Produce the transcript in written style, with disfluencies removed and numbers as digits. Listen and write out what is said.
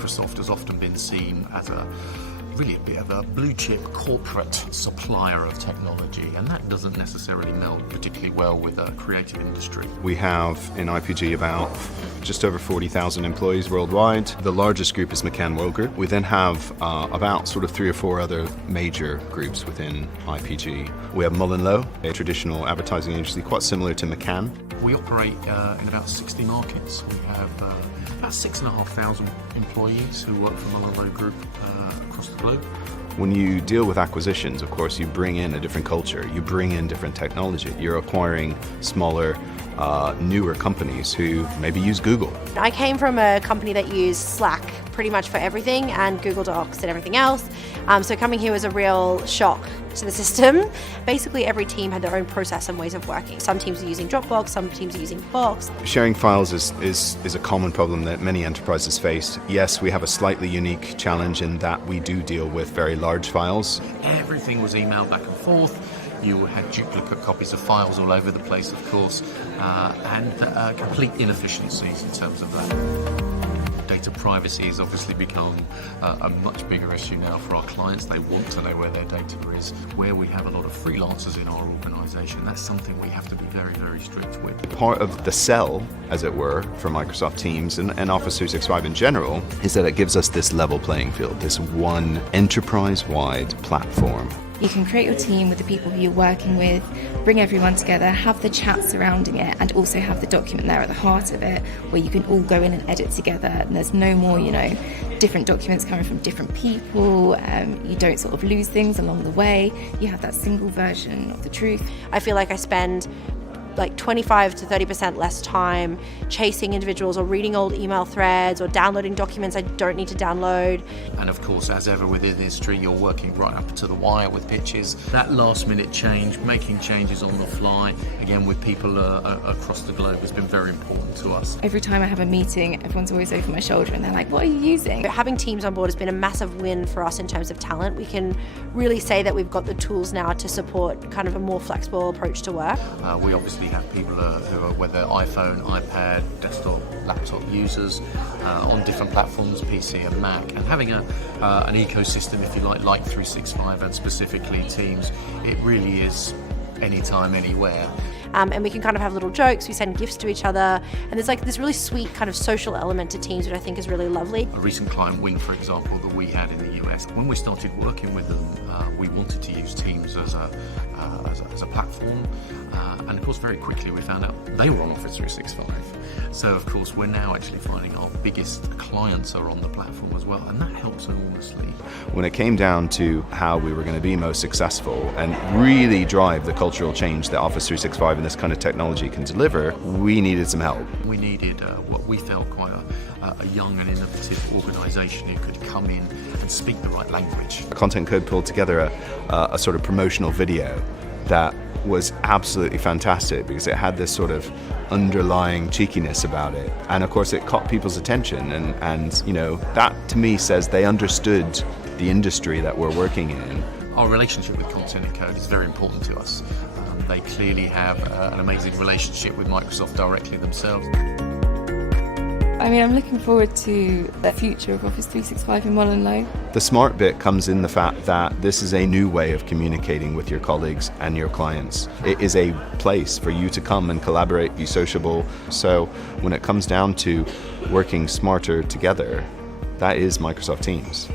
Microsoft has often been seen as really a bit of a blue chip corporate supplier of technology, and that doesn't necessarily meld particularly well with a creative industry. We have in IPG about just over 40,000 employees worldwide. The largest group is McCann Group. We then have about sort of 3 or 4 other major groups within IPG. We have MullenLowe, a traditional advertising agency quite similar to McCann. We operate in about 60 markets. We have about 6,500 employees who work for MullenLowe Group across the globe. When you deal with acquisitions, of course, you bring in a different culture, you bring in different technology. You're acquiring smaller, newer companies who maybe use Google. I came from a company that used Slack pretty much for everything and Google Docs and everything else. So coming here was a real shock to the system. Basically every team had their own process and ways of working. Some teams are using Dropbox, some teams are using Box. Sharing files is a common problem that many enterprises face. Yes, we have a slightly unique challenge in that we do deal with very large files. Everything was emailed back and forth. You had duplicate copies of files all over the place, of course, and complete inefficiencies in terms of that. Data privacy has obviously become a much bigger issue now for our clients. They want to know where their data is. Where we have a lot of freelancers in our organisation, that's something we have to be very, very strict with. Part of the sell, as it were, for Microsoft Teams and Office 365 in general, is that it gives us this level playing field, this one enterprise-wide platform. You can create your team with the people who you're working with, bring everyone together, have the chat surrounding it, and also have the document there at the heart of it, where you can all go in and edit together, and there's no more, different documents coming from different people. You don't sort of lose things along the way. You have that single version of the truth. I feel like I spend like 25 to 30% less time chasing individuals or reading old email threads or downloading documents I don't need to download. And of course, as ever within the industry, you're working right up to the wire with pitches. That last minute change, making changes on the fly, again with people across the globe has been very important to us. Every time I have a meeting, everyone's always over my shoulder and they're like, what are you using? Having teams on board has been a massive win for us in terms of talent. We can really say that we've got the tools now to support kind of a more flexible approach to work. We obviously have people who are whether iPhone, iPad, desktop, laptop users on different platforms, PC and Mac, and having an ecosystem, if you like 365 and specifically Teams, it really is anytime, anywhere. And we can kind of have little jokes, we send gifts to each other, and there's like this really sweet kind of social element to Teams, which I think is really lovely. A recent client win, for example, that we had in the US, when we started working with them, we wanted to use Teams as a platform, and of course very quickly we found out they were on Office 365. So of course we're now actually finding our biggest clients are on the platform as well, and that helps enormously. When it came down to how we were going to be most successful and really drive the cultural change that Office 365 and this kind of technology can deliver, we needed some help. We needed what we felt quite a young and innovative organisation who could come in and speak the right language. Content Code pulled together a sort of promotional video that was absolutely fantastic because it had this sort of underlying cheekiness about it, and of course it caught people's attention, and that to me says they understood the industry that we're working in. Our relationship with Content Code is very important to us. They clearly have an amazing relationship with Microsoft directly themselves. I'm looking forward to the future of Office 365 in MullenLowe. The smart bit comes in the fact that this is a new way of communicating with your colleagues and your clients. It is a place for you to come and collaborate, be sociable. So when it comes down to working smarter together, that is Microsoft Teams.